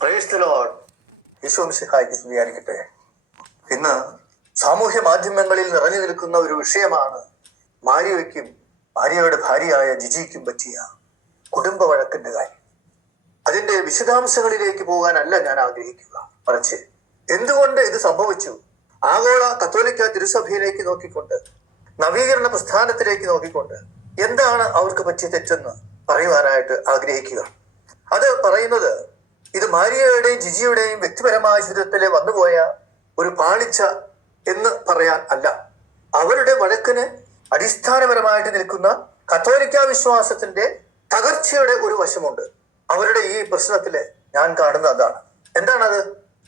Praise load യേശുവംശിഹായ്ക്ക് സ്തുതിയായിരിക്കട്ടെ ഇന്ന് സാമൂഹ്യ മാധ്യമങ്ങളിൽ നിറഞ്ഞു നിൽക്കുന്ന ഒരു വിഷയമാണ് മാരിയയ്ക്കും മാരിയയുടെ ഭാര്യയായ ജിജിക്കും പറ്റിയ കുടുംബ വഴക്കിന്റെ കാര്യം. അതിന്റെ വിശദാംശങ്ങളിലേക്ക് പോകാനല്ല ഞാൻ ആഗ്രഹിക്കുക. മറിച്ച് എന്തുകൊണ്ട് ഇത് സംഭവിച്ചു? ആഗോള കത്തോലിക്ക തിരുസഭയിലേക്ക് നോക്കിക്കൊണ്ട് നവീകരണ പ്രസ്ഥാനത്തിലേക്ക് നോക്കിക്കൊണ്ട് എന്താണ് അവർക്ക് പറ്റിയ തെറ്റെന്ന് പറയുവാനായിട്ട് ആഗ്രഹിക്കുക. അത് പറയുന്നത് ഇത് മാരിയയുടെയും ജിജിയുടെയും വ്യക്തിപരമായ ജീവിതത്തിലെ വന്നുപോയ ഒരു പാളിച്ച എന്ന് പറയാൻ അല്ല. അവരുടെ വഴക്കിന് അടിസ്ഥാനപരമായിട്ട് നിൽക്കുന്ന കത്തോലിക്ക വിശ്വാസത്തിന്റെ തകർച്ചയുടെ ഒരു വശമുണ്ട്. അവരുടെ ഈ പ്രശ്നത്തിൽ ഞാൻ കാണുന്ന അതാണ്. എന്താണത്?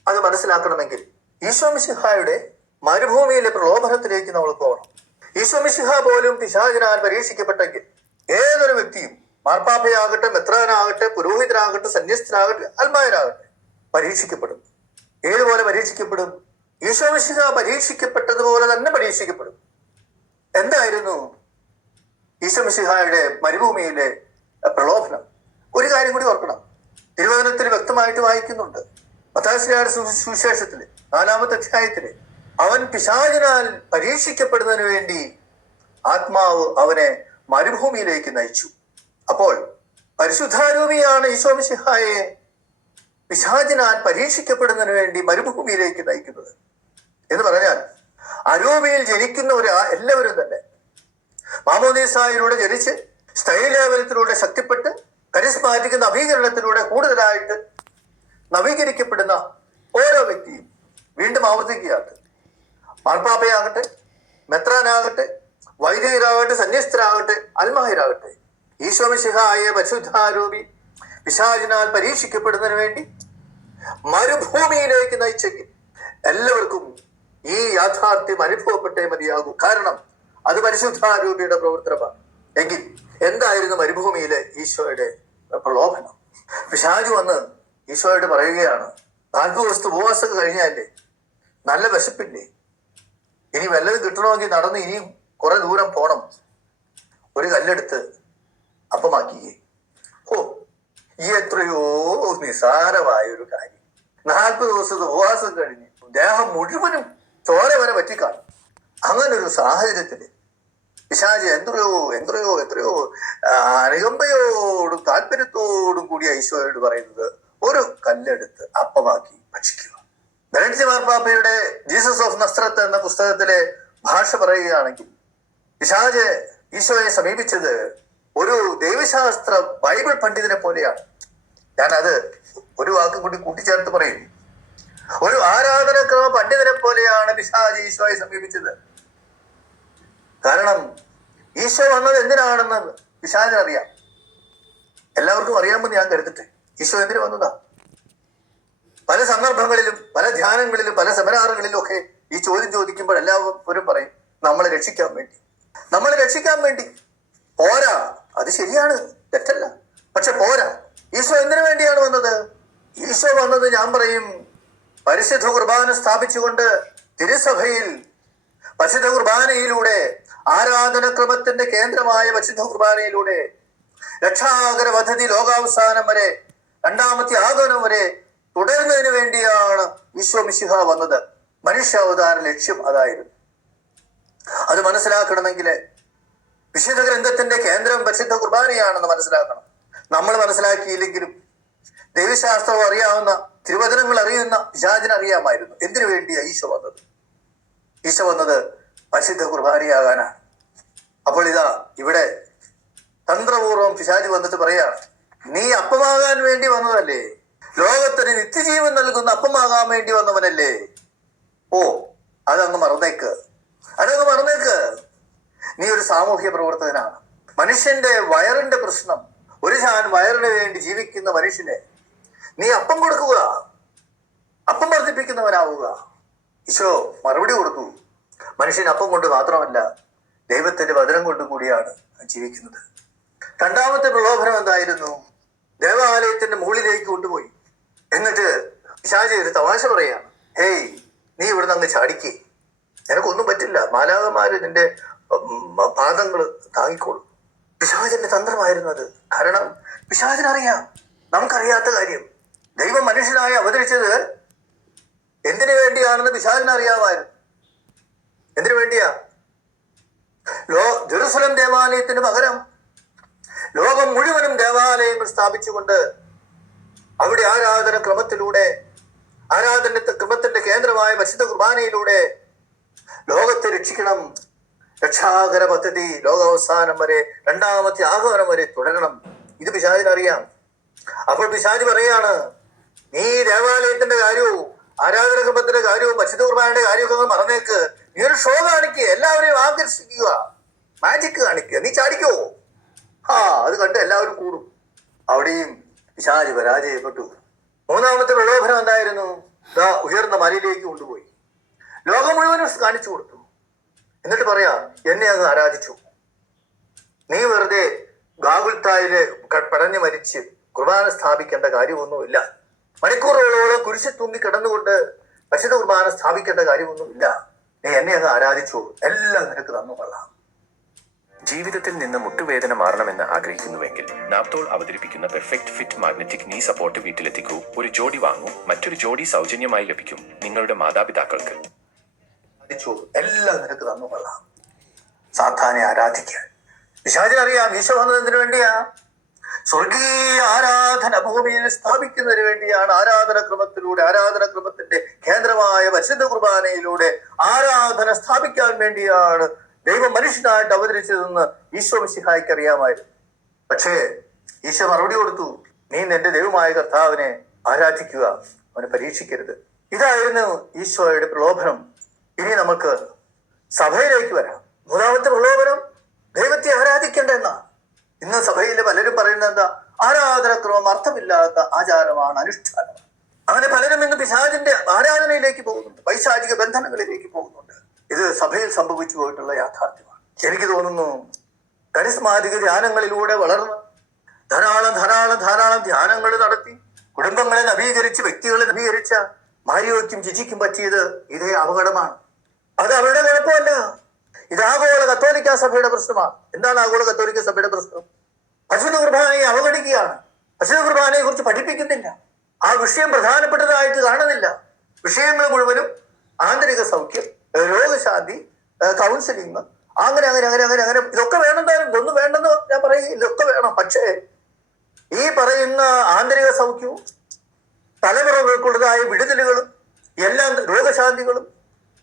അത് മനസ്സിലാക്കണമെങ്കിൽ ഈശോമിശിഹായുടെ മരുഭൂമിയിലെ പ്രലോഭനത്തിലേക്ക് നമ്മൾ പോകണം. ഈശോമിശിഹ പോലും പിശാചനാൽ പരീക്ഷിക്കപ്പെട്ടെങ്കിൽ ഏതൊരു വ്യക്തിയും മാർപ്പാപ്പയാകട്ടെ മെത്രാനാകട്ടെ പുരോഹിതനാകട്ടെ സന്യസ്തനാകട്ടെ അൽമായനാകട്ടെ പരീക്ഷിക്കപ്പെടും. ഏതുപോലെ പരീക്ഷിക്കപ്പെടും? ഈശോമിശിക പരീക്ഷിക്കപ്പെട്ടതുപോലെ തന്നെ പരീക്ഷിക്കപ്പെടും. എന്തായിരുന്നു ഈശോമിശിഹായുടെ മരുഭൂമിയിലെ പ്രലോഭനം? ഒരു കാര്യം കൂടി ഓർക്കണം. തിരുവചനത്തിൽ വ്യക്തമായിട്ട് വായിക്കുന്നുണ്ട്. മത്താശ്രീയുടെ സുവിശേഷത്തിൽ നാലാമത്തെ അധ്യായത്തിൽ അവൻ പിശാചിനാൽ പരീക്ഷിക്കപ്പെടുന്നതിന് വേണ്ടി ആത്മാവ് അവനെ മരുഭൂമിയിലേക്ക് നയിച്ചു. അപ്പോൾ പരിശുദ്ധാരൂപിയാണ് ഈശോമിശിഹായെ പിശാചിനാൽ പരീക്ഷിക്കപ്പെടുന്നതിന് വേണ്ടി മരുഭൂമിയിലേക്ക് നയിക്കുന്നത്. എന്ന് പറഞ്ഞാൽ അരൂപിയിൽ ജനിക്കുന്ന ഒരു എല്ലാവരും തന്നെ മാമോദീസായിലൂടെ ജനിച്ച് സ്ഥൈലേവനത്തിലൂടെ ശക്തിപ്പെട്ട് കരിസ്മാറ്റിക് നവീകരണത്തിലൂടെ കൂടുതലായിട്ട് നവീകരിക്കപ്പെടുന്ന ഓരോ വ്യക്തിയും വീണ്ടും ആവർത്തിക്കുകയാണ്. മാർപ്പാപ്പയാകട്ടെ മെത്രാനാകട്ടെ വൈദികരാകട്ടെ സന്യസ്തരാകട്ടെ അൽമാഹിരാകട്ടെ ഈശോമിശിഹായ പരിശുദ്ധാരൂപി പിശാചിനാൽ പരീക്ഷിക്കപ്പെടുന്നതിന് വേണ്ടി മരുഭൂമിയിലേക്ക് നയിച്ചെങ്കിൽ എല്ലാവർക്കും ഈ യാഥാർത്ഥ്യം അനുഭവപ്പെട്ടേ മതിയാകൂ. കാരണം അത് പരിശുദ്ധാരൂപിയുടെ പ്രവർത്തനമാണ്. എങ്കിൽ എന്തായിരുന്നു മരുഭൂമിയിലെ ഈശോയുടെ പ്രലോഭനം? പിശാജു വന്ന് ഈശോയോട് പറയുകയാണ് നാൽപ്പത് ദിവസത്തെ ഉപവാസം കഴിഞ്ഞാലേ നല്ല വിശപ്പില്ലേ? ഇനി വല്ലതും കിട്ടണമെങ്കിൽ നടന്ന് ഇനിയും കുറെ ദൂരം പോണം. ഒരു കല്ലെടുത്ത് അപ്പമാക്കിയേ. ഓ ഈ എത്രയോ നിസാരമായ ഒരു കാര്യം. നാൽപ്പത് ദിവസത്തെ ഉപവാസം കഴിഞ്ഞ് ദേഹം മുഴുവനും ചോര വരെ പറ്റിക്കാണും അങ്ങനെ ഒരു സാഹചര്യത്തിൽ പിശാചി എത്രയോ എത്രയോ എത്രയോ അനുകമ്പയോടും താല്പര്യത്തോടും കൂടി ഐശ്വര്യോട് പറയുന്നത് ഒരു കല്ലെടുത്ത് അപ്പമാക്കി ഭക്ഷിക്കുക. ബെനഡിക്റ്റ് മാർപ്പാപ്പയുടെ ജീസസ് ഓഫ് നസ്രത്ത് എന്ന പുസ്തകത്തിലെ ഭാഷ പറയുകയാണെങ്കിൽ പിശാജ് ഈശോയെ സമീപിച്ചത് ഒരു ദൈവശാസ്ത്ര ബൈബിൾ പണ്ഡിതനെ പോലെയാണ്. ഞാനത് ഒരു വാക്ക് കൂടി കൂട്ടിച്ചേർത്ത് പറയും. ഒരു ആരാധനക്രമ പണ്ഡിതനെ പോലെയാണ് പിശാജ് ഈശോയെ സമീപിച്ചത്. കാരണം ഈശോ വന്നത് എന്തിനാണെന്ന് പിശാചിന് അറിയാം എല്ലാവർക്കും അറിയാമെന്ന് ഞാൻ കരുതട്ടെ. ഈശോ എന്തിനു വന്നതാ? പല സന്ദർഭങ്ങളിലും പല ധ്യാനങ്ങളിലും പല സെമിനാറുകളിലും ഒക്കെ ഈ ചോദ്യം ചോദിക്കുമ്പോൾ എല്ലാവരും പറയും നമ്മളെ രക്ഷിക്കാൻ വേണ്ടി. നമ്മളെ രക്ഷിക്കാൻ വേണ്ടി. പോരാ. അത് ശരിയാണ്. തെറ്റല്ല. പക്ഷെ പോരാ. ഈശോ എന്തിനു വേണ്ടിയാണ് വന്നത്? ഈശോ വന്നത് ഞാൻ പറയും പരിശുദ്ധ കുർബാന സ്ഥാപിച്ചുകൊണ്ട് തിരുസഭയിൽ പരിശുദ്ധ കുർബാനയിലൂടെ ആരാധനക്രമത്തിന്റെ കേന്ദ്രമായ പരിശുദ്ധ കുർബാനയിലൂടെ രക്ഷാകര പദ്ധതി ലോകാവസാനം വരെ രണ്ടാമത്തെ ആഗമനം വരെ തുടരുന്നതിന് വേണ്ടിയാണ് ഈശോ മിശിഹ വന്നത്. മനുഷ്യാവതാര ലക്ഷ്യം അതായിരുന്നു. അത് മനസ്സിലാക്കണമെങ്കിൽ വിശുദ്ധ ഗ്രന്ഥത്തിന്റെ കേന്ദ്രം പരിശുദ്ധ കുർബാനയാണെന്ന് മനസ്സിലാക്കണം. നമ്മൾ മനസ്സിലാക്കിയില്ലെങ്കിലും ദൈവശാസ്ത്രവും അറിയാവുന്ന തിരുവചനങ്ങൾ അറിയുന്ന പിശാചിന് അറിയാമായിരുന്നു. എന്തിനു വേണ്ടിയാ ഈശോ വന്നത്? ഈശോ വന്നത് പരിശുദ്ധ കുർബാനയാകാനാണ്. അപ്പോൾ ഇതാ ഇവിടെ തന്ത്രപൂർവം പിശാജ് വന്നിട്ട് പറയാ നീ അപ്പമാകാൻ വേണ്ടി വന്നതല്ലേ? ലോകത്തിന് നിത്യജീവൻ നൽകുന്ന അപ്പമാകാൻ വേണ്ടി വന്നവനല്ലേ? ഓ അതങ്ങ് മറന്നേക്ക്. അതങ്ങ് മറന്നേക്ക്. നീ ഒരു സാമൂഹ്യ പ്രവർത്തകനാണ്. മനുഷ്യന്റെ വയറിന്റെ പ്രശ്നം ഒരു ഞാൻ വയറിന് വേണ്ടി ജീവിക്കുന്ന മനുഷ്യനെ നീ അപ്പം കൊടുക്കുക അപ്പം വർദ്ധിപ്പിക്കുന്നവനാവുക. ഈശോ മറുപടി കൊടുത്തു. മനുഷ്യൻ അപ്പം കൊണ്ട് മാത്രമല്ല ദൈവത്തിന്റെ വചനം കൊണ്ട് കൂടിയാണ് ജീവിക്കുന്നത്. രണ്ടാമത്തെ പ്രലോഭനം എന്തായിരുന്നു? ദേവാലയത്തിന്റെ മുകളിലേക്ക് കൊണ്ടുപോയി. എന്നിട്ട് പിശാചി ഒരു തമാശ പറയാണ് ഹേയ് നീ ഇവിടുന്ന് അങ്ങ് ചാടിക്കേ. നിനക്കൊന്നും പറ്റില്ല. മാലാകന്മാര് നിന്റെ പാദങ്ങൾ താങ്ങിക്കോളും. പിശാചന്റെ തന്ത്രമായിരുന്നു അത്. കാരണം പിശാചിനറിയാം. നമുക്കറിയാത്ത കാര്യം. ദൈവം മനുഷ്യനായി അവതരിച്ചത് എന്തിനു വേണ്ടിയാണെന്ന് പിശാചനറിയാമായിരുന്നു. എന്തിനു വേണ്ടിയാ? ലോ ജെറുസലം ദേവാലയത്തിന് പകരം ലോകം മുഴുവനും ദേവാലയങ്ങൾ സ്ഥാപിച്ചുകൊണ്ട് അവിടെ ആരാധന ക്രമത്തിലൂടെ ആരാധന ക്രമത്തിന്റെ കേന്ദ്രമായ പരിശുദ്ധ കുർബാനയിലൂടെ ലോകത്തെ രക്ഷിക്കണം രക്ഷാകര പദ്ധതി ലോകാവസാനം വരെ രണ്ടാമത്തെ ആഹ്വാനം വരെ തുടരണം. ഇത് പിശാചിന് അറിയാം. അപ്പോൾ പിശാജ് പറയാണ് നീ ദേവാലയത്തിന്റെ കാര്യവും ആരാധന ക്രമത്തിന്റെ കാര്യവും പരിശുദ്ധ കുർബാനയുടെ കാര്യമൊക്കെ മറന്നേക്ക് നീ ഒരു ഷോ കാണിക്കുക എല്ലാവരെയും ആകർഷിക്കുക. മാജിക് കാണിക്കുക നീ ചാടിക്കോ? ആ അത് കണ്ട് എല്ലാവരും കൂടും. അവിടെയും പിശാജ് പരാജയപ്പെട്ടു. മൂന്നാമത്തെ പ്രലോഭനം എന്തായിരുന്നു? ഉയർന്ന മലയിലേക്ക് കൊണ്ടുപോയി. ലോകം മുഴുവനും കാണിച്ചു കൊടുത്തു. എന്നിട്ട് പറയാ എന്നെ അങ്ങ് ആരാധിച്ചു. നീ വെറുതെ ഗാഗുൽത്തായിൽ പടഞ്ഞു മരിച്ച് കുർബാന സ്ഥാപിക്കേണ്ട കാര്യമൊന്നുമില്ല. മണിക്കൂറുകളോളം കുരിശി തൂങ്ങി കിടന്നുകൊണ്ട് പരിശുദ്ധ കുർബാന സ്ഥാപിക്കേണ്ട കാര്യമൊന്നുമില്ല. നീ എന്നെ അങ്ങ് ആരാധിച്ചു. എല്ലാം നിനക്ക് തന്നു കൊള്ളാം. ജീവിതത്തിൽ നിന്ന് മുട്ടുവേദന മാറണമെന്ന് ആഗ്രഹിക്കുന്നുവെങ്കിൽ നാപ്തോൾ അവതരിപ്പിക്കുന്ന perfect fit magnetic knee support വീട്ടിലെത്തിക്കൂ. ഒരു ജോഡി വാങ്ങൂ. മറ്റൊരു ജോഡി സൗജന്യമായി ലഭിക്കും നിങ്ങളുടെ മാതാപിതാക്കൾക്ക്. ആരാധിച്ചു എല്ലാം നിനക്ക് തന്നു കൊള്ളാം. സാത്താനെ ആരാധിക്കാൻ. പിശാചിനറിയാം ഈശോ വന്നത് എന്തിനു വേണ്ടിയാ. സ്വർഗീയ ആരാധന ഭൂമിയിൽ സ്ഥാപിക്കുന്നതിന് വേണ്ടിയാണ് ആരാധന ക്രമത്തിലൂടെ ആരാധന ക്രമത്തിന്റെ കേന്ദ്രമായ പരിശുദ്ധ കുർബാനയിലൂടെ ആരാധന സ്ഥാപിക്കാൻ വേണ്ടിയാണ് ദൈവം മനുഷ്യനായിട്ട് അവതരിച്ചതെന്ന് ഈശോ മിശിഹായ്ക്ക് അറിയാമായിരുന്നു. പക്ഷേ ഈശോ മറുപടി കൊടുത്തു നീ നിന്റെ ദൈവമായ കർത്താവിനെ ആരാധിക്കുക അവനെ പരീക്ഷിക്കരുത്. ഇതായിരുന്നു ഈശോയുടെ പ്രലോഭനം. ഇനി നമുക്ക് സഭയിലേക്ക് വരാം. മൂന്നാമത്തെ പ്രലോഭനം ദൈവത്തെ ആരാധിക്കേണ്ട എന്നാണ് ഇന്ന് സഭയിലെ പലരും പറയുന്നത് എന്താ? ആരാധനക്രമം അർത്ഥമില്ലാത്ത ആചാരമാണ് അനുഷ്ഠാനമാണ് അങ്ങനെ പലരും ഇന്ന് പിശാചിന്റെ ആരാധനയിലേക്ക് പോകുന്നുണ്ട് പൈശാചിക ബന്ധനങ്ങളിലേക്ക് പോകുന്നുണ്ട്. ഇത് സഭയിൽ സംഭവിച്ചു പോയിട്ടുള്ള യാഥാർത്ഥ്യമാണ്. എനിക്ക് തോന്നുന്നു കരിസ്മാതിക ധ്യാനങ്ങളിലൂടെ വളർന്ന് ധാരാളം ധാരാളം ധാരാളം ധ്യാനങ്ങൾ നടത്തി കുടുംബങ്ങളെ നവീകരിച്ച് വ്യക്തികളെ നവീകരിച്ച മാരിയോയ്ക്കും ജിജിക്കും പറ്റിയത് ഇതേ അപകടമാണ്. അത് അവരുടെ കുഴപ്പമല്ല ഇത് ആഗോള കത്തോലിക്ക സഭയുടെ പ്രശ്നമാണ് എന്താണ് ആഗോള കത്തോലിക്ക സഭയുടെ പ്രശ്നം? അശുദ്ധ കുർബാനയെ അവഗണിക്കുകയാണ്. അശുദ്ധ കുർബാനയെ കുറിച്ച് പഠിപ്പിക്കുന്നില്ല. ആ വിഷയം പ്രധാനപ്പെട്ടതായിട്ട് കാണുന്നില്ല. വിഷയങ്ങൾ മുഴുവനും ആന്തരിക സൗഖ്യം രോഗശാന്തി കൗൺസിലിംഗ് അങ്ങനെ അങ്ങനെ അങ്ങനെ അങ്ങനെ അങ്ങനെ. ഇതൊക്കെ വേണമെന്നാലും താനും ഇതൊന്നും വേണ്ടെന്ന് ഞാൻ പറയും ഇതൊക്കെ വേണം. പക്ഷേ ഈ പറയുന്ന ആന്തരിക സൗഖ്യവും തലമുറകൾക്കുള്ളതായ വിടുതലുകളും എല്ലാം രോഗശാന്തികളും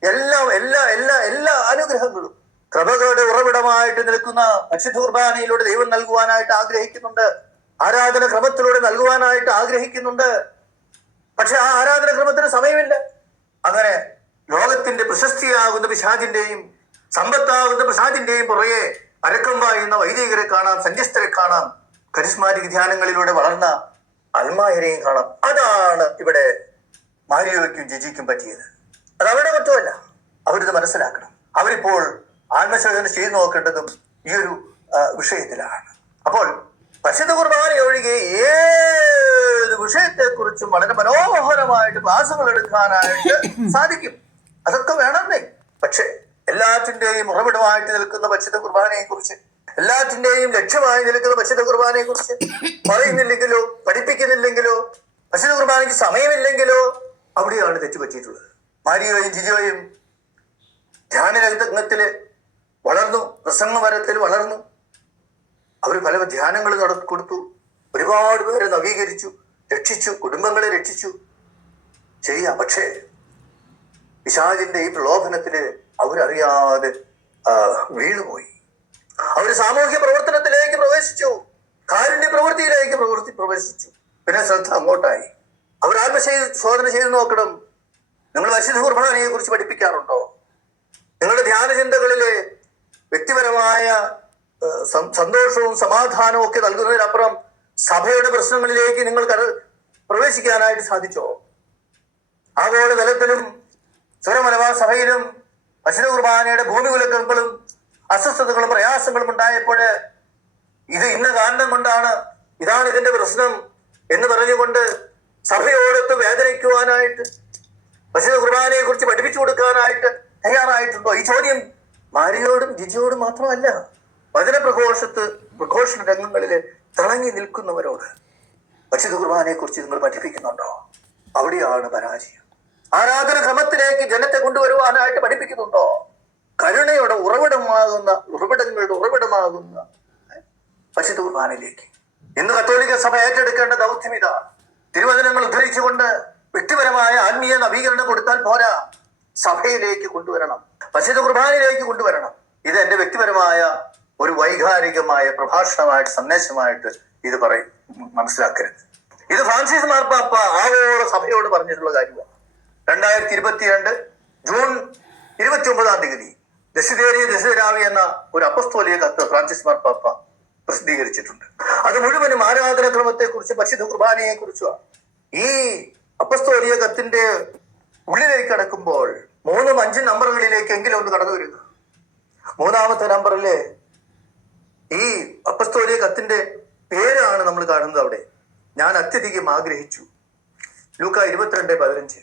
എല്ലാം എല്ലാ എല്ലാ എല്ലാ അനുഗ്രഹങ്ങളും കൃപകളുടെ ഉറവിടമായിട്ട് നിൽക്കുന്ന പരിശുദ്ധ കുർബാനയിലൂടെ ദൈവം നൽകുവാനായിട്ട് ആഗ്രഹിക്കുന്നുണ്ട്. ആരാധന ക്രമത്തിലൂടെ നൽകുവാനായിട്ട് ആഗ്രഹിക്കുന്നുണ്ട്. പക്ഷെ ആ ആരാധന ക്രമത്തിന് സമയമില്ല. അങ്ങനെ ലോകത്തിന്റെ പ്രശസ്തിയാകുന്ന പിശാചിന്റെയും സമ്പത്താകുന്ന പ്രസാദിന്റെയും പുറകെ അരക്കം പായുന്ന വൈദികരെ കാണാം സന്യസ്തരെ കാണാം കരിസ്മാറ്റിക് ധ്യാനങ്ങളിലൂടെ വളർന്ന അൽമായരെയും കാണാം. അതാണ് ഇവിടെ മാരിയോയ്ക്കും ജിജിക്കും പറ്റിയത്. അത് അവരുടെ കുറ്റമല്ല. അവരിത് മനസ്സിലാക്കണം. അവരിപ്പോൾ ആത്മശോധന ചെയ്തു നോക്കേണ്ടതും ഈ ഒരു വിഷയത്തിലാണ്. അപ്പോൾ പരിശുദ്ധ കുർബാന ഒഴികെ ഏത് വിഷയത്തെക്കുറിച്ചും വളരെ മനോഹരമായിട്ട് ക്ലാസുകൾ എടുക്കാനായിട്ട് സാധിക്കും. അതൊക്കെ വേണമെന്നേ പക്ഷേ എല്ലാറ്റിന്റെയും ഉറവിടമായിട്ട് നിൽക്കുന്ന പരിശുദ്ധ കുർബാനയെ കുറിച്ച് എല്ലാറ്റിന്റെയും ലക്ഷ്യമായി നിൽക്കുന്ന പരിശുദ്ധ കുർബാനയെ കുറിച്ച് പറയുന്നില്ലെങ്കിലോ പഠിപ്പിക്കുന്നില്ലെങ്കിലോ പരിശുദ്ധ കുർബാനയ്ക്ക് സമയമില്ലെങ്കിലോ അവിടെയാണ് തെറ്റുപറ്റിയിട്ടുള്ളത്. മാരിയോയും ജിജോയും ധ്യാനരംഗത്തിൽ വളർന്നു പ്രസംഗമരത്തിൽ വളർന്നു. അവർ പല ധ്യാനങ്ങൾ നടത്തി കൊടുത്തു. ഒരുപാട് പേരെ നവീകരിച്ചു രക്ഷിച്ചു കുടുംബങ്ങളെ രക്ഷിച്ചു. ചെയ്യാം. പക്ഷേ പിശാജിന്റെ ഈ പ്രലോഭനത്തിൽ അവരറിയാതെ വീണുപോയി. അവർ സാമൂഹ്യ പ്രവർത്തനത്തിലേക്ക് പ്രവേശിച്ചു. കാരുണ്യ പ്രവൃത്തിയിലേക്ക് പ്രവർത്തി പ്രവേശിച്ചു. പിന്നെ ശ്രദ്ധ അങ്ങോട്ടായി. അവർ ആത്മശോധന ചെയ്ത് നോക്കണം. നിങ്ങൾ പരിശുദ്ധ കുർബാനയെ കുറിച്ച് പഠിപ്പിക്കാറുണ്ടോ? നിങ്ങളുടെ ധ്യാന ചിന്തകളിലെ വ്യക്തിപരമായ സന്തോഷവും സമാധാനവും ഒക്കെ നൽകുന്നതിനപ്പുറം സഭയുടെ പ്രശ്നങ്ങളിലേക്ക് നിങ്ങൾ കര- പ്രവേശിക്കാനായിട്ട് സാധിച്ചോ? ആഗോള തലത്തിലും സ്വരമലബാർ സഭയിലും പരിശുദ്ധ കുർബാനയുടെ ഭൂമി കുലക്കങ്ങളും അസ്വസ്ഥതകളും പ്രയാസങ്ങളും ഉണ്ടായപ്പോൾ ഇത് ഇന്ന കാരണം കൊണ്ടാണ് ഇതാണ് ഇതിന്റെ പ്രശ്നം എന്ന് പറഞ്ഞുകൊണ്ട് സഭയോടൊത്ത് വേദനിക്കുവാനായിട്ട് പരിശുദ്ധ കുർബാനയെ കുറിച്ച് പഠിപ്പിച്ചു കൊടുക്കാനായിട്ട് തയ്യാറായിട്ടുണ്ടോ? ഈ ചോദ്യം മാരിയോടും ജിജിയോടും മാത്രമല്ല വചന പ്രഘോഷത്ത് പ്രഘോഷണ രംഗങ്ങളിൽ തിളങ്ങി നിൽക്കുന്നവരോട് പരിശുദ്ധ കുർബാനയെ കുറിച്ച് നിങ്ങൾ പഠിപ്പിക്കുന്നുണ്ടോ? അവിടെയാണ് പരാജയം. ആരാധന ക്രമത്തിലേക്ക് ജനത്തെ കൊണ്ടുവരുവാനായിട്ട് പഠിപ്പിക്കുന്നുണ്ടോ? കരുണയുടെ ഉറവിടമാകുന്ന ഉറവിടങ്ങളുടെ ഉറവിടമാകുന്ന പരിശുദ്ധ കുർബാനയിലേക്ക്. ഇന്ന് കത്തോലിക്ക സഭ ഏറ്റെടുക്കേണ്ട ദൗത്യം ഇതാ. തിരുവചനങ്ങൾ ഉദ്ധരിച്ചുകൊണ്ട് വ്യക്തിപരമായ ആത്മീയ നവീകരണം കൊടുത്താൽ പോരാ. സഭയിലേക്ക് കൊണ്ടുവരണം. പരിശുദ്ധ കുർബാനയിലേക്ക് കൊണ്ടുവരണം. ഇത് എന്റെ വ്യക്തിപരമായ ഒരു വൈകാരികമായ പ്രഭാഷണമായിട്ട് സന്ദേശമായിട്ട് ഇത് പറയും മനസ്സിലാക്കരുത്. ഇത് ഫ്രാൻസിസ് മാർപ്പാപ്പ ആഗോള സഭയോട് പറഞ്ഞിട്ടുള്ള കാര്യമാണ്. രണ്ടായിരത്തി ഇരുപത്തിരണ്ട് ജൂൺ ഇരുപത്തി ഒമ്പതാം തീയതി ദശിതേരി ദശരാവി എന്ന ഒരു അപ്പസ്തോലിയ കത്ത് ഫ്രാൻസിസ് മാർപ്പാപ്പ പ്രസിദ്ധീകരിച്ചിട്ടുണ്ട്. അത് മുഴുവനും ആരാധനാക്രമത്തെ കുറിച്ച് പരിശുദ്ധ കുർബാനയെ കുറിച്ചുമാണ് ഈ അപ്പസ്തോലിയ കത്തിന്റെ ഉള്ളിലേക്ക് കടക്കുമ്പോൾ മൂന്നും അഞ്ചും നമ്പറുകളിലേക്ക് എങ്കിലും ഒന്ന് കടന്നു വരുന്നു. മൂന്നാമത്തെ നമ്പറിൽ ഈ അപ്പസ്തോലിയ കത്തിന്റെ പേരാണ് നമ്മൾ കാണുന്നത് അവിടെ. ഞാൻ അത്യധികം ആഗ്രഹിച്ചു. ലൂക്ക ഇരുപത്തിരണ്ട് പതിനഞ്ച്.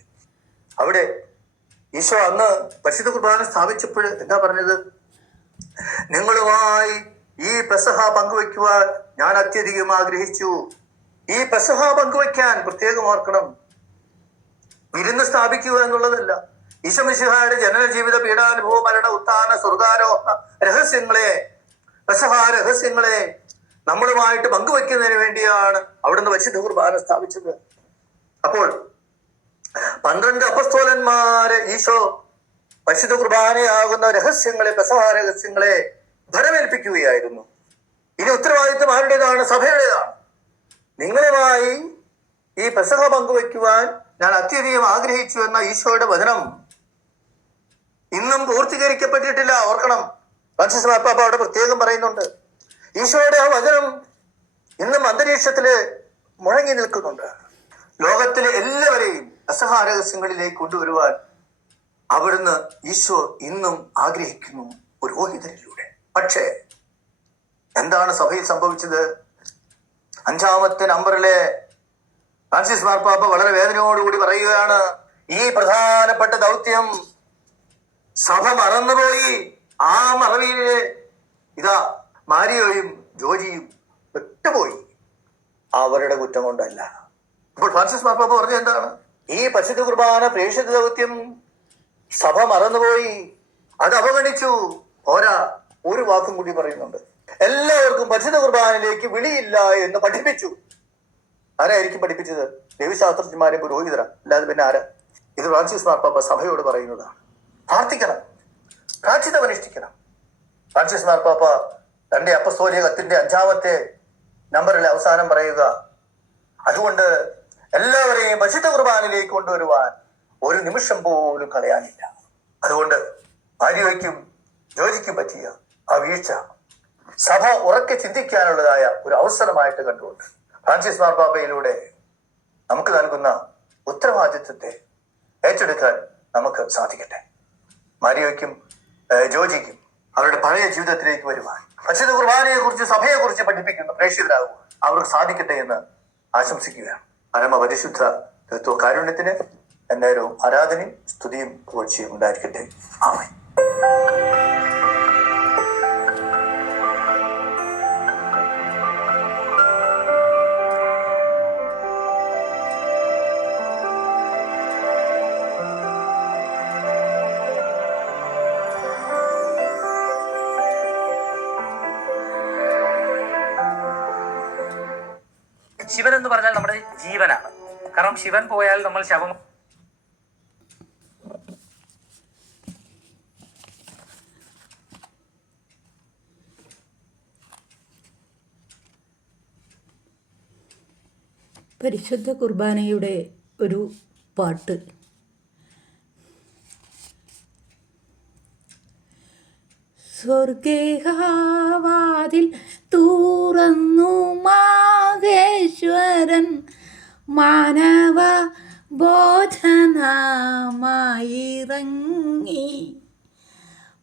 അവിടെ ഈശോ അന്ന് പരിശുദ്ധ കുർബാന സ്ഥാപിച്ചപ്പോൾ എന്താ പറഞ്ഞത്? നിങ്ങളുമായി ഈ പെസഹ പങ്കുവെക്കുവാൻ ഞാൻ അത്യധികം ആഗ്രഹിച്ചു. ഈ പെസഹ പങ്കുവെക്കാൻ പ്രത്യേകം ഓർക്കണം. വിരുന്ന് സ്ഥാപിക്കുക എന്നുള്ളതല്ല. ഈശമിശിഹായുടെ ജനന ജീവിത പീഡാനുഭവ മരണ ഉത്ഥാന സ്വർഗാരോഹ രഹസ്യങ്ങളെ പ്രസഹാ രഹസ്യങ്ങളെ നമ്മളുമായിട്ട് പങ്കുവെക്കുന്നതിന് വേണ്ടിയാണ് അവിടുന്ന് പരിശുദ്ധ കുർബാന സ്ഥാപിച്ചത്. അപ്പോൾ പന്ത്രണ്ട് അപസ്തോലന്മാരെ ഈശോ പരിശുദ്ധ കുർബാനയാകുന്ന രഹസ്യങ്ങളെ പ്രസഹാ രഹസ്യങ്ങളെ ഭരമേൽപ്പിക്കുകയായിരുന്നു. ഇനി ഉത്തരവാദിത്വം ആരുടേതാണ്? സഭയുടേതാണ്. നിങ്ങളുമായി ഈ പ്രസഹ പങ്കുവെക്കുവാൻ ഞാൻ അത്യധികം ആഗ്രഹിച്ചു എന്ന ഈശോയുടെ വചനം ഇന്നും പൂർത്തീകരിക്കപ്പെട്ടിട്ടില്ല. ഓർക്കണം. ഫ്രാൻസിസ് മാപ്പാപ്പ അവിടെ പ്രത്യേകം പറയുന്നുണ്ട്. ഈശോയുടെ ആ വചനം ഇന്നും അന്തരീക്ഷത്തിൽ മുഴങ്ങി നിൽക്കുന്നുണ്ട്. ലോകത്തിലെ എല്ലാവരെയും അസഹാരഹസ്യങ്ങളിലേക്ക് കൊണ്ടുവരുവാൻ അവിടുന്ന് ഈശോ ഇന്നും ആഗ്രഹിക്കുന്നു പുരോഹിതരിലൂടെ പക്ഷേ എന്താണ് സഭയിൽ സംഭവിച്ചത്? അഞ്ചാമത്തെ നമ്പറിലെ ഫ്രാൻസിസ് മാർപ്പാപ്പ വളരെ വേദനയോടുകൂടി പറയുകയാണ് ഈ പ്രധാനപ്പെട്ട ദൗത്യം സഭ മറന്നുപോയി. ആ മറവിയിൽ ഇതാ മാരിയോയും ജോജിയും പെട്ടുപോയി. അവരുടെ കുറ്റം കൊണ്ടല്ല. അപ്പോൾ ഫ്രാൻസിസ് മാർപ്പാപ്പ പറഞ്ഞത് എന്താണ്? ഈ പശുദ്ധ കുർബാന പ്രേക്ഷിത ദൗത്യം സഭ മറന്നുപോയി. അത് അവഗണിച്ചു. പോരാ ഒരു വാക്കും കൂടി പറയുന്നുണ്ട്. എല്ലാവർക്കും പരിശുദ്ധ കുർബാനയിലേക്ക് വിളിയില്ല എന്ന് പഠിപ്പിച്ചു. ആരായിരിക്കും പഠിപ്പിച്ചത്? ദേവിശാസ്ത്രജ്ഞന്മാരെ പുരോഹിതര? അല്ലാതെ പിന്നെ ആരാ? ഇത് ഫ്രാൻസിസ് മാർപ്പാപ്പ സഭയോട് പറയുന്നതാണ് പ്രാർത്ഥിക്കണം. പ്രാർത്ഥിതം അനുഷ്ഠിക്കണം. ഫ്രാൻസിസ് മാർപ്പാപ്പ തന്റെ അപ്പസ്തോലിയ കത്തിന്റെ അഞ്ചാമത്തെ നമ്പറിൽ അവസാനം പറയുക അതുകൊണ്ട് എല്ലാവരെയും പരിശുദ്ധ കുർബാനിലേക്ക് കൊണ്ടുവരുവാൻ ഒരു നിമിഷം പോലും കളയാനില്ല. അതുകൊണ്ട് ആര്യവയ്ക്കും ജോലിക്കും പറ്റിയ ആ വീഴ്ച സഭ ഉറക്കെ ചിന്തിക്കാനുള്ളതായ ഒരു അവസരമായിട്ട് കണ്ടുകൊണ്ട് ഫ്രാൻസിസ് മാർപ്പാപ്പയിലൂടെ നമുക്ക് നൽകുന്ന ഉത്തരവാദിത്വത്തെ ഏറ്റെടുക്കാൻ നമുക്ക് സാധിക്കട്ടെ. മരിയോയ്ക്കും ജോജിക്കും അവരുടെ പഴയ ജീവിതത്തിലേക്ക് വരുവാൻ പരിശുദ്ധ കുർബാനയെ കുറിച്ച് സഭയെ കുറിച്ച് പഠിപ്പിക്കുന്ന പ്രേക്ഷിതരാകുവാൻ അവർക്ക് സാധിക്കട്ടെ എന്ന് ആശംസിക്കുകയാണ്. പരമപരിശുദ്ധ തത്വ കാരുണ്യത്തിന് ആരാധനയും സ്തുതിയും പുകഴ്ചയും ഉണ്ടായിരിക്കട്ടെ. ആമേ എന്ന് പറഞ്ഞാൽ നമ്മുടെ ജീവനാണ്. കാരണം ശിവൻ പോയാൽ നമ്മൾ ശവം പരിശുദ്ധ കുർബാനയുടെ ഒരു പാട്ട്. സ്വർഗേഹാവാതിൽ തുറന്നു മാഹേശ്വരൻ മാനവ ബോധനമായിറങ്ങി.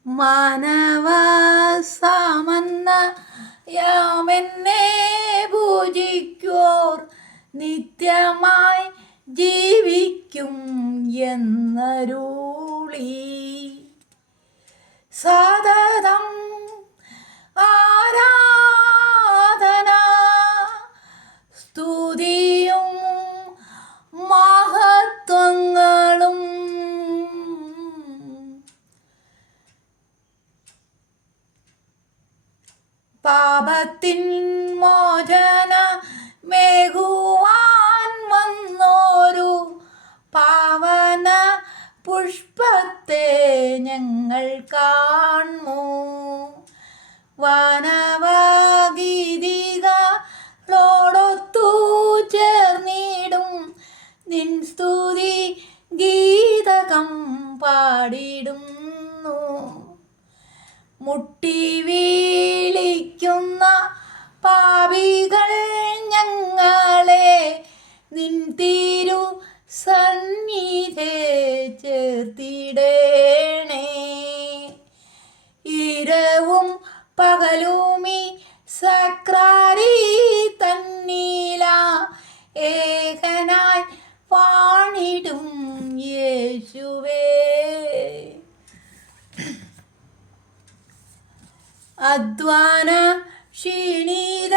മാനവ സാമന്ന യാമെന്നെ പൂജിക്കോർ നിത്യമായി ജീവിക്കും എന്നരുളി. സാധതം ആരാധന പാടിടുന്നു മുട്ടി അധ്വാന ക്ഷീണിതരായ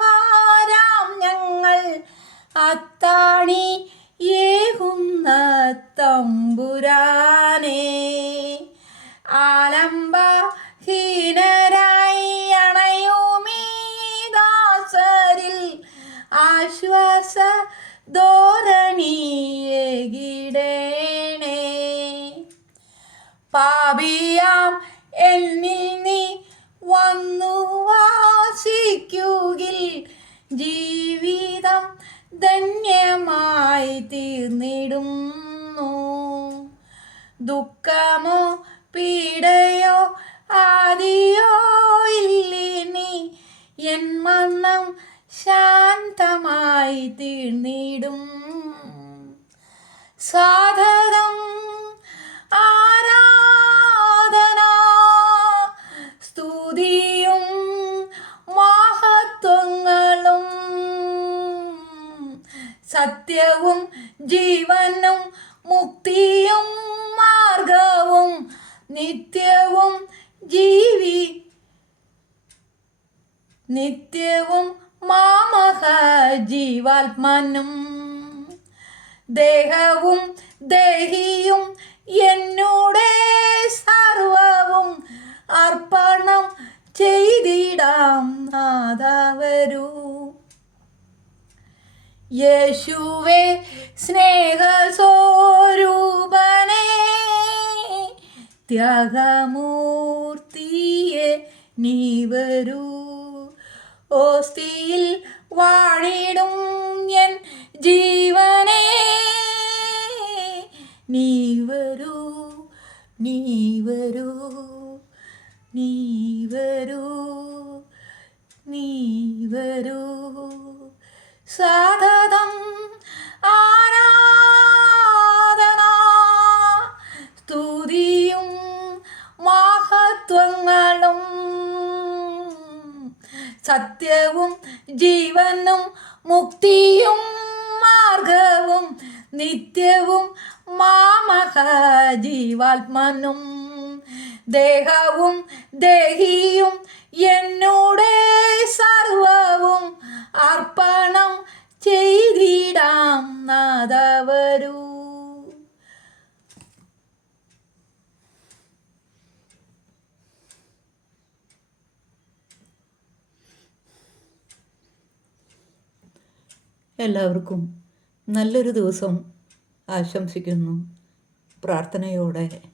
വാരാം ഞങ്ങൾ. അത്താണി ഏകുന്ന തമ്പുരാനേ. ആലംബഹീനരായി അണയുമീ ദാസരിൽ ആശ്വാസ ധോരണിയേകിടേണേ പാപിയാം എന്നിൽ നീ വന്നു വാസിക്കുകിൽ ജീവിതം ധന്യമായി തീർന്നിടുന്നു. ദുഃഖമോ പീഡയോ ആദിയോ ഇല്ലിനി എൻ മന്നം ശാന്തമായി തീർന്നിടും. സാധകം ആരാധന സത്യവും ജീവനും മുക്തിയും മാർഗവും നിത്യവും ജീവി നിത്യവും മാമഹ ജീവാത്മാനും ദേഹവും ദേഹിയും എന്നോടെ സർവവും അർപ്പണം ചെയ്തിടാം നാദാവരൂ യേശുവേ സ്നേഹസ്വരൂപനേ ത്യാഗമൂർത്തിയെ നീ വരൂ. ഓസ്തിയിൽ വാഴിടും എൻ ജീവനേ നീ വരൂ നീ വരൂ നീ വരൂ നീ വരൂ. സാധകം ആരാധന. സ്തുതിയും മഹത്വങ്ങളും സത്യവും ജീവനും മുക്തിയും മാർഗവും നിത്യവും മാമഹ ജീവാത്മനും ദേഹവും ദേഹിയും എന്നോടെ സർവവും അർപ്പണം ചെയ്തിടാം നാദവരു. എല്ലാവർക്കും നല്ലൊരു ദിവസം ആശംസിക്കുന്നു. പ്രാർത്ഥനയോടെ